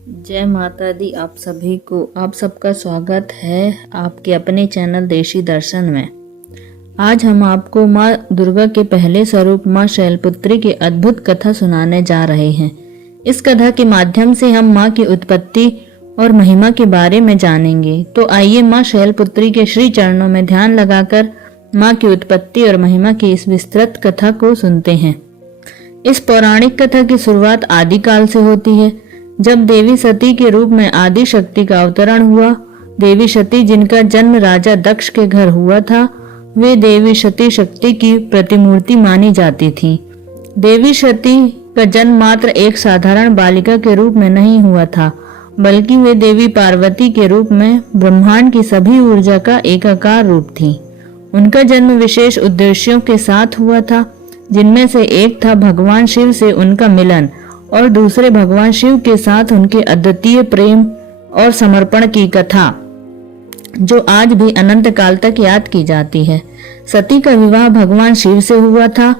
जय माता दी। आप सभी को आप सबका स्वागत है आपके अपने चैनल देशी दर्शन में। आज हम आपको माँ दुर्गा के पहले स्वरूप माँ शैलपुत्री की अद्भुत कथा सुनाने जा रहे हैं। इस कथा के माध्यम से हम माँ की उत्पत्ति और महिमा के बारे में जानेंगे। तो आइए माँ शैलपुत्री के श्री चरणों में ध्यान लगाकर माँ की उत्पत्ति और महिमा की इस विस्तृत कथा को सुनते हैं। इस पौराणिक कथा की शुरुआत आदिकाल से होती है, जब देवी सती के रूप में आदि शक्ति का अवतरण हुआ। देवी सती, जिनका जन्म राजा दक्ष के घर हुआ था, वे देवी सती शक्ति की प्रतिमूर्ति मानी जाती थी। देवी सती का जन्म मात्र एक साधारण बालिका के रूप में नहीं हुआ था, बल्कि वे देवी पार्वती के रूप में ब्रह्मांड की सभी ऊर्जा का एकाकार रूप थी। उनका जन्म विशेष उद्देश्यों के साथ हुआ था, जिनमें से एक था भगवान शिव से उनका मिलन और दूसरे भगवान शिव के साथ उनके अद्वितीय प्रेम और समर्पण की कथा, जो आज भी अनंत काल तक याद की जाती है। सती का विवाह भगवान शिव से हुआ था,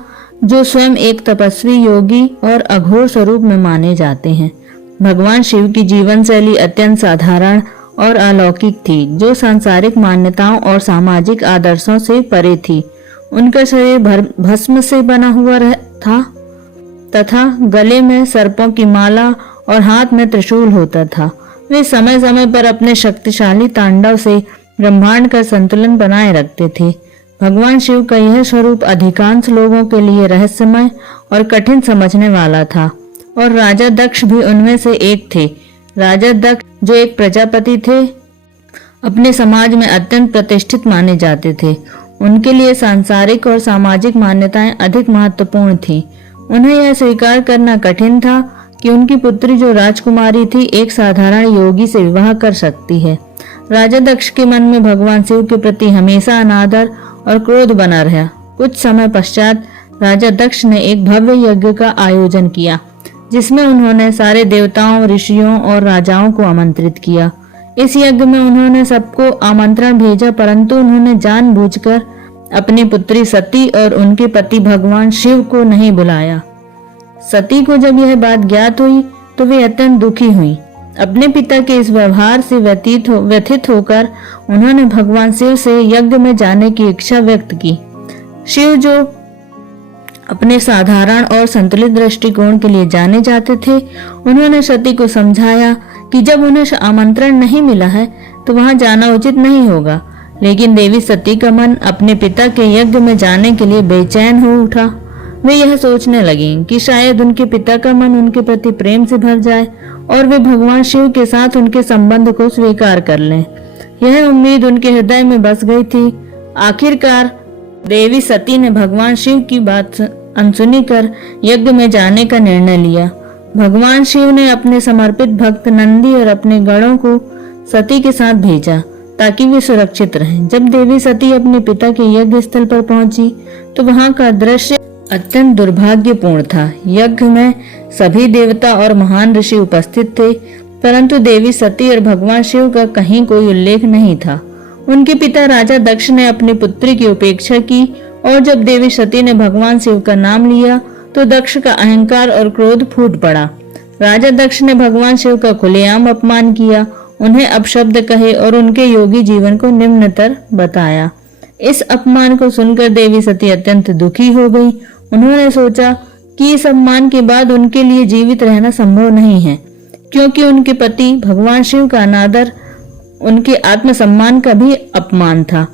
जो स्वयं एक तपस्वी, योगी और अघोर स्वरूप में माने जाते हैं। भगवान शिव की जीवन शैली अत्यंत साधारण और अलौकिक थी, जो सांसारिक मान्यताओं और सामाजिक आदर्शों से परे थी। उनका शरीर भस्म से बना हुआ था तथा गले में सर्पों की माला और हाथ में त्रिशूल होता था। वे समय समय पर अपने शक्तिशाली तांडव से ब्रह्मांड का संतुलन बनाए रखते थे। भगवान शिव का यह स्वरूप अधिकांश लोगों के लिए रहस्यमय और कठिन समझने वाला था, और राजा दक्ष भी उनमें से एक थे। राजा दक्ष, जो एक प्रजापति थे, अपने समाज में अत्यंत प्रतिष्ठित माने जाते थे। उनके लिए सांसारिक और सामाजिक मान्यताएं अधिक महत्वपूर्ण थीं। उन्हें यह स्वीकार करना कठिन था कि उनकी पुत्री, जो राजकुमारी थी, एक साधारण योगी से विवाह कर सकती है। राजा दक्ष के मन में भगवान शिव के प्रति हमेशा अनादर और क्रोध बना रहा। कुछ समय पश्चात राजा दक्ष ने एक भव्य यज्ञ का आयोजन किया, जिसमें उन्होंने सारे देवताओं, ऋषियों और राजाओं को आमंत्रित किया। इस यज्ञ में उन्होंने सबको आमंत्रण भेजा, परंतु उन्होंने जानबूझकर अपनी पुत्री सती और उनके पति भगवान शिव को नहीं बुलाया। सती को जब यह बात ज्ञात हुई तो वे अत्यंत दुखी हुई। अपने पिता के इस व्यवहार से व्यथित होकर उन्होंने भगवान शिव से यज्ञ में जाने की इच्छा व्यक्त की। शिव, जो अपने साधारण और संतुलित दृष्टिकोण के लिए जाने जाते थे, उन्होंने सती को समझाया कि जब उन्हें आमंत्रण नहीं मिला है तो वहां जाना उचित नहीं होगा। लेकिन देवी सती का मन अपने पिता के यज्ञ में जाने के लिए बेचैन हो उठा। वे यह सोचने लगीं कि शायद उनके पिता का मन उनके प्रति प्रेम से भर जाए और वे भगवान शिव के साथ उनके संबंध को स्वीकार कर लें। यह उम्मीद उनके हृदय में बस गई थी। आखिरकार देवी सती ने भगवान शिव की बात अनसुनी कर यज्ञ में जाने का निर्णय लिया। भगवान शिव ने अपने समर्पित भक्त नंदी और अपने गणों को सती के साथ भेजा, ताकि वे सुरक्षित रहें। जब देवी सती अपने पिता के यज्ञ स्थल पर पहुंची तो वहां का दृश्य अत्यंत दुर्भाग्यपूर्ण था। यज्ञ में सभी देवता और महान ऋषि उपस्थित थे, परंतु देवी सती और भगवान शिव का कहीं कोई उल्लेख नहीं था। उनके पिता राजा दक्ष ने अपनी पुत्री की उपेक्षा की, और जब देवी सती ने भगवान शिव का नाम लिया तो दक्ष का अहंकार और क्रोध फूट पड़ा। राजा दक्ष ने भगवान शिव का खुलेआम अपमान किया, उन्हें अपशब्द कहे और उनके योगी जीवन को निम्नतर बताया। इस अपमान को सुनकर देवी सती अत्यंत दुखी हो गई। उन्होंने सोचा कि इस अपमान के बाद उनके लिए जीवित रहना संभव नहीं है, क्योंकि उनके पति भगवान शिव का अनादर उनके आत्मसम्मान का भी अपमान था।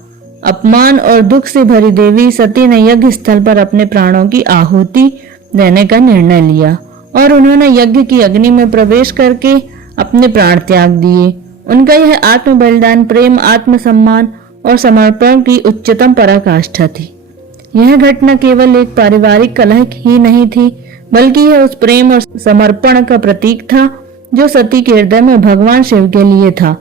अपमान और दुख से भरी देवी सती ने यज्ञ स्थल पर अपने प्राणों की आहुति देने का निर्णय लिया, और उन्होंने यज्ञ की अग्नि में प्रवेश करके अपने प्राण त्याग दिए। उनका यह आत्म बलिदान प्रेम, आत्मसम्मान और समर्पण की उच्चतम पराकाष्ठा थी। यह घटना केवल एक पारिवारिक कलह ही नहीं थी, बल्कि यह उस प्रेम और समर्पण का प्रतीक था जो सती के हृदय में भगवान शिव के लिए था।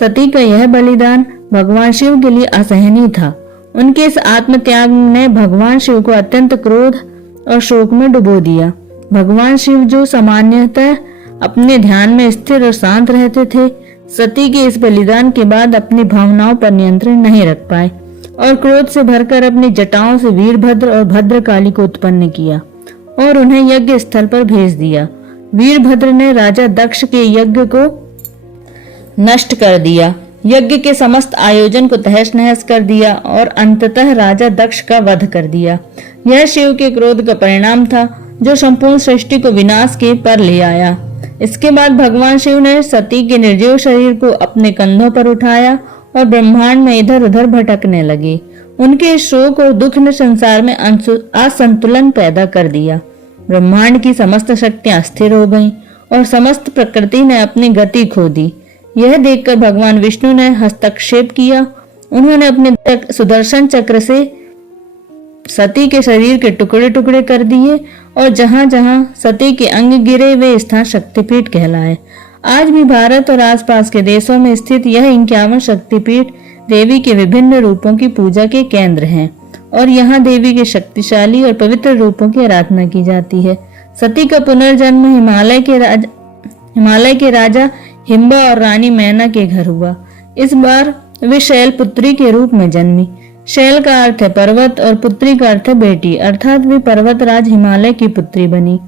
सती का यह बलिदान भगवान शिव के लिए असहनीय था। उनके इस आत्मत्याग ने भगवान शिव को अत्यंत क्रोध और शोक में डुबो दिया। भगवान शिव, जो सामान्यतः अपने ध्यान में स्थिर और शांत रहते थे, सती के इस बलिदान के बाद अपनी भावनाओं पर नियंत्रण नहीं रख पाए और क्रोध से भरकर अपनी जटाओं से वीरभद्र और भद्रकाली को उत्पन्न किया और उन्हें यज्ञ स्थल पर भेज दिया। वीरभद्र ने राजा दक्ष के यज्ञ को नष्ट कर दिया, यज्ञ के समस्त आयोजन को तहस नहस कर दिया और अंततः राजा दक्ष का वध कर दिया। यह शिव के क्रोध का परिणाम था जो संपूर्ण सृष्टि को विनाश के पर ले आया। इसके बाद भगवान शिव ने सती के निर्जीव शरीर को अपने कंधों पर उठाया और ब्रह्मांड में इधर उधर भटकने लगे। उनके शोक और दुख ने संसार में असंतुलन पैदा कर दिया। ब्रह्मांड की समस्त शक्तियां अस्थिर हो गईं और समस्त प्रकृति ने अपनी गति खो दी। यह देखकर भगवान विष्णु ने हस्तक्षेप किया। उन्होंने अपने सुदर्शन चक्र से सती के शरीर के टुकड़े टुकड़े कर दिए और जहां जहां सती के अंग गिरे वे स्थान शक्तिपीठ कहलाए। आज भी भारत और आसपास के देशों में स्थित यह 51 शक्तिपीठ देवी के विभिन्न रूपों की पूजा के केंद्र हैं और यहाँ देवी के शक्तिशाली और पवित्र रूपों की आराधना की जाती है। सती का पुनर्जन्म हिमालय के राजा हिम्बा और रानी मैना के घर हुआ। इस बार वे शैलपुत्री के रूप में जन्मी। शैल का अर्थ है पर्वत और पुत्री का अर्थ है बेटी, अर्थात वे पर्वतराज हिमालय की पुत्री बनी।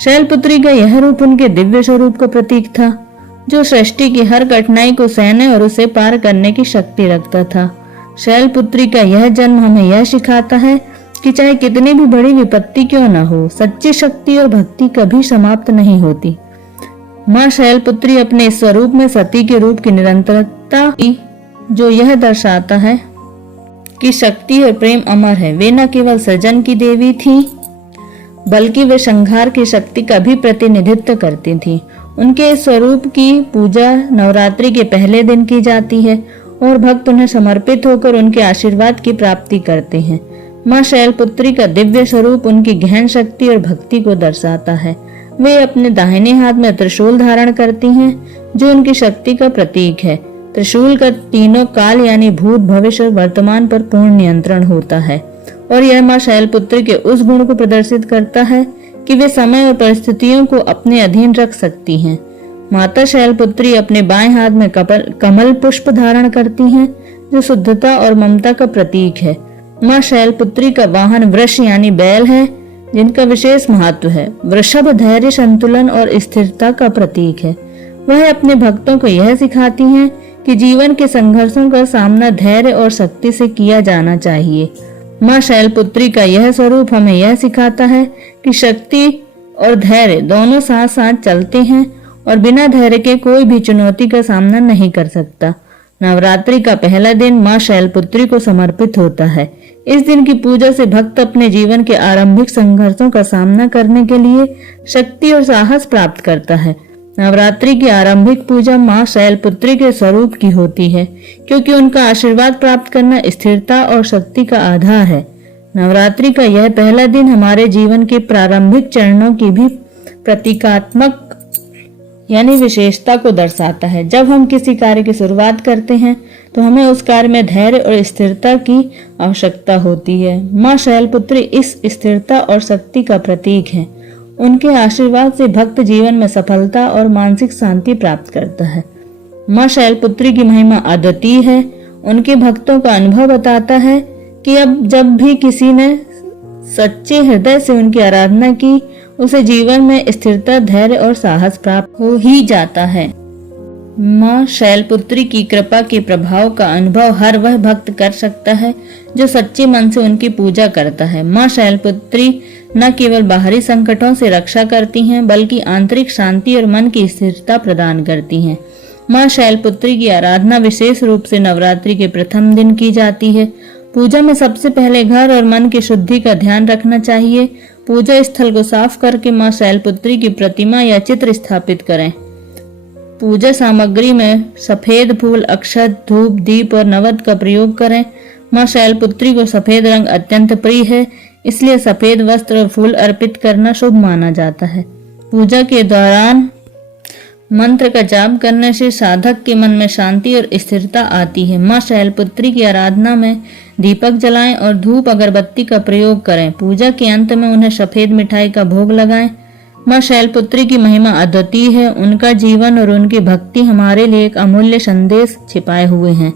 शैलपुत्री का यह रूप उनके दिव्य स्वरूप का प्रतीक था, जो सृष्टि की हर कठिनाई को सहने और उसे पार करने की शक्ति रखता था। शैलपुत्री का यह जन्म हमें यह सिखाता है कि चाहे कितनी भी बड़ी विपत्ति क्यों न हो, सच्ची शक्ति और भक्ति कभी समाप्त नहीं होती। माँ शैलपुत्री अपने स्वरूप में सती के रूप की निरंतरता की, जो यह दर्शाता है कि शक्ति और प्रेम अमर है। वे न केवल सृजन की देवी थी, बल्कि वे संहार की शक्ति का भी प्रतिनिधित्व करती थी। उनके स्वरूप की पूजा नवरात्रि के पहले दिन की जाती है और भक्त उन्हें समर्पित होकर उनके आशीर्वाद की प्राप्ति करते हैं। माँ शैलपुत्री का दिव्य स्वरूप उनकी गहन शक्ति और भक्ति को दर्शाता है। वे अपने दाहिने हाथ में त्रिशूल धारण करती हैं, जो उनकी शक्ति का प्रतीक है। त्रिशूल का तीनों काल यानी भूत, भविष्य और वर्तमान पर पूर्ण नियंत्रण होता है और यह माँ शैलपुत्री के उस गुण को प्रदर्शित करता है कि वे समय और परिस्थितियों को अपने अधीन रख सकती हैं। माता शैलपुत्री अपने बाएं हाथ में कमल पुष्प धारण करती हैं, जो शुद्धता और ममता का प्रतीक है। माँ शैलपुत्री का वाहन वृष यानी बैल है, जिनका विशेष महत्व है। वृषभ धैर्य, संतुलन और स्थिरता का प्रतीक है। वह अपने भक्तों को यह सिखाती हैं कि जीवन के संघर्षों का सामना धैर्य और शक्ति से किया जाना चाहिए। माँ शैलपुत्री का यह स्वरूप हमें यह सिखाता है कि शक्ति और धैर्य दोनों साथ साथ चलते हैं और बिना धैर्य के कोई भी चुनौती का सामना नहीं कर सकता। नवरात्रि का पहला दिन माँ शैलपुत्री को समर्पित होता है। इस दिन की पूजा से भक्त अपने जीवन के आरंभिक संघर्षों का सामना करने के लिए शक्ति और साहस प्राप्त करता है। नवरात्रि की आरंभिक पूजा माँ शैलपुत्री के स्वरूप की होती है, क्योंकि उनका आशीर्वाद प्राप्त करना स्थिरता और शक्ति का आधार है। नवरात्रि का यह पहला दिन हमारे जीवन के प्रारंभिक चरणों की भी प्रतीकात्मक यानी विशेषता को दर्शाता है। जब हम किसी कार्य की शुरुआत करते हैं तो हमें उस कार्य में धैर्य और स्थिरता की आवश्यकता होती है। माँ शैलपुत्री इस स्थिरता और शक्ति का प्रतीक है। उनके आशीर्वाद से भक्त जीवन में सफलता और मानसिक शांति प्राप्त करता है। माँ शैलपुत्री की महिमा अद्वितीय है। उनके भक्तों का अनुभव बताता है कि अब जब भी किसी ने सच्चे हृदय से उनकी आराधना की, उसे जीवन में स्थिरता, धैर्य और साहस प्राप्त हो ही जाता है। माँ शैलपुत्री की कृपा के प्रभाव का अनुभव हर वह भक्त कर सकता है जो सच्चे मन से उनकी पूजा करता है। माँ शैलपुत्री न केवल बाहरी संकटों से रक्षा करती हैं, बल्कि आंतरिक शांति और मन की स्थिरता प्रदान करती हैं। माँ शैलपुत्री की आराधना विशेष रूप से नवरात्रि के प्रथम दिन की जाती है। पूजा में सबसे पहले घर और मन की शुद्धि का ध्यान रखना चाहिए। पूजा स्थल को साफ करके माँ शैलपुत्री की प्रतिमा या चित्र स्थापित करें। पूजा सामग्री में सफेद फूल, अक्षत, धूप, दीप और नवद का प्रयोग करें। माँ शैलपुत्री को सफेद रंग अत्यंत प्रिय है, इसलिए सफेद वस्त्र और फूल अर्पित करना शुभ माना जाता है। पूजा के दौरान मंत्र का जाप करने से साधक के मन में शांति और स्थिरता आती है। माँ शैलपुत्री की आराधना में दीपक जलाएं और धूप अगरबत्ती का प्रयोग करें। पूजा के अंत में उन्हें सफेद मिठाई का भोग लगाएं। माँ शैलपुत्री की महिमा अद्वितीय है। उनका जीवन और उनकी भक्ति हमारे लिए एक अमूल्य संदेश छिपाए हुए हैं।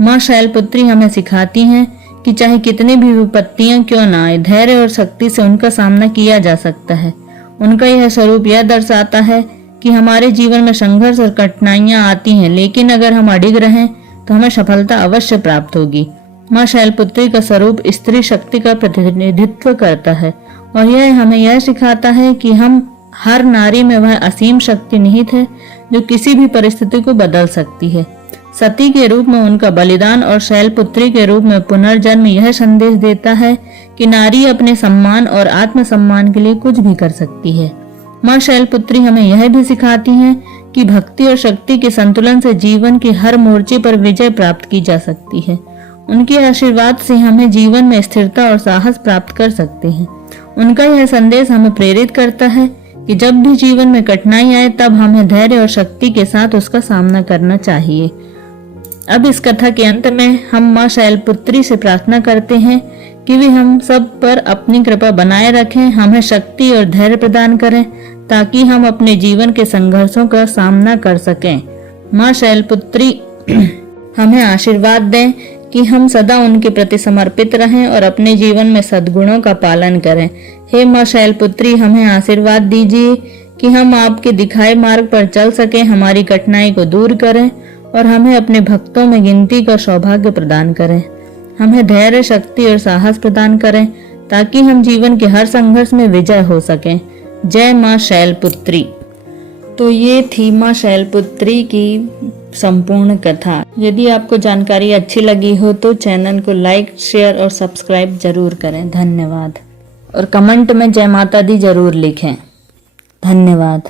माँ शैलपुत्री हमें सिखाती हैं कि चाहे कितनी भी विपत्तियां क्यों न आए, धैर्य और शक्ति से उनका सामना किया जा सकता है। उनका यह स्वरूप यह दर्शाता है कि हमारे जीवन में संघर्ष और कठिनाइयां आती हैं, लेकिन अगर हम अडिग रहें तो हमें सफलता अवश्य प्राप्त होगी। माँ शैलपुत्री का स्वरूप स्त्री शक्ति का प्रतिनिधित्व करता है और यह हमें यह सिखाता है कि हम हर नारी में वह असीम शक्ति निहित है जो किसी भी परिस्थिति को बदल सकती है। सती के रूप में उनका बलिदान और शैलपुत्री के रूप में पुनर्जन्म यह संदेश देता है कि नारी अपने सम्मान और आत्मसम्मान के लिए कुछ भी कर सकती है। माँ शैलपुत्री हमें यह भी सिखाती हैं कि भक्ति और शक्ति के संतुलन से जीवन के हर मोर्चे पर विजय प्राप्त की जा सकती है। उनके आशीर्वाद से हमें जीवन में स्थिरता और साहस प्राप्त कर सकते हैं। उनका यह संदेश हमें प्रेरित करता है कि जब भी जीवन में कठिनाई आए तब हमें धैर्य और शक्ति के साथ उसका सामना करना चाहिए। अब इस कथा के अंत में हम माँ शैलपुत्री से प्रार्थना करते हैं कि वे हम सब पर अपनी कृपा बनाए रखें, हमें शक्ति और धैर्य प्रदान करें ताकि हम अपने जीवन के संघर्षों का सामना कर सकें। माँ शैलपुत्री हमें आशीर्वाद दें कि हम सदा उनके प्रति समर्पित रहें और अपने जीवन में सद्गुणों का पालन करें। हे माँ शैलपुत्री, हमें आशीर्वाद दीजिए कि हम आपके दिखाए मार्ग पर चल सकें, हमारी कठिनाई को दूर करें और हमें अपने भक्तों में गिनती का सौभाग्य प्रदान करें। हमें धैर्य, शक्ति और साहस प्रदान करें ताकि हम जीवन के हर संघर्ष में विजय हो सकें। जय माँ शैलपुत्री। तो ये थी माँ शैलपुत्री की संपूर्ण कथा। यदि आपको जानकारी अच्छी लगी हो तो चैनल को लाइक, शेयर और सब्सक्राइब जरूर करें। धन्यवाद। और कमेंट में जय माता दी जरूर लिखें। धन्यवाद।